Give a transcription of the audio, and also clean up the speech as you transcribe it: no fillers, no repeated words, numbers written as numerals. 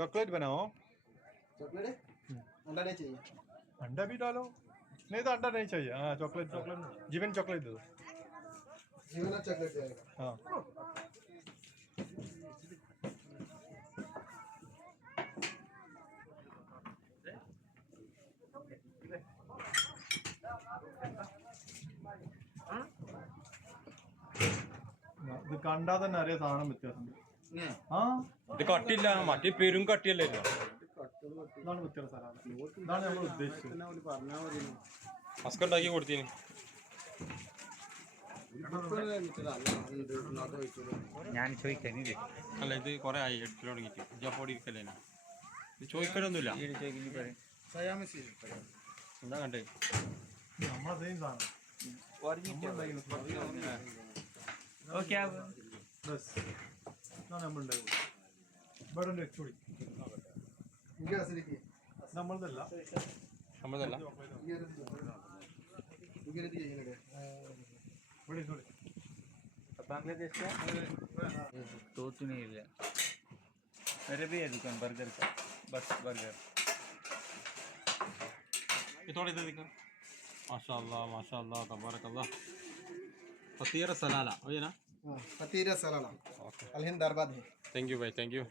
Chocolate बनाओ। Chocolate अंडा नहीं चाहिए। अंडा भी डालो। नहीं तो अंडा नहीं चाहिए। हाँ चॉकलेट चॉकलेट जीवन चॉकलेट दे दो। जीवन चॉकलेट जाएगा। हाँ ഇത് കണ്ടാ തന്നെ അറിയാം സാധനം വ്യത്യാസമുണ്ട്. ആ ഇത് കട്ടില്ല, മറ്റേ പെരും കട്ടിയല്ലായിരുന്നു. ഇതാണ് വ്യത്യാസം സാധനം. ഇതാണ് നമ്മൾ ഉദ്ദേശിച്ചത്. മസ്ക് ഉണ്ടാക്കി കൊടുത്തിന്. ഞാൻ ചോദിക്കാനില്ലേ അല്ല ഇത് കുറെ ആയി എടുത്തു തുടങ്ങിയിട്ട് ജപ്പോടി ഇരിക്കല്ലേ. ഇത് ചോദിക്കലൊന്നുമില്ല. എന്താ കണ്ടേ നമ്മളതേ സാധനം ഓക്കെ ബസ് ഇതാണ് നമ്മളുണ്ടായത്. ഇവിടെ ഉണ്ട് വെച്ചുകൂടി इनके असली की നമ്മളതല്ല. നമ്മളതല്ല. इनके लिए ये लगे ഇവിടെ ഇതോടെ बांग्लादेश का तो नहीं है मेरे भी है दुकान बर्गर का बस बर्गर ये थोड़ी दे दिखा. माशाल्लाह तबारकल्लाह. फतीरा सलाला वही ना. फतीरा सलाला ओके अलहिंद दरबाद है. थैंक यू भाई, थैंक यू.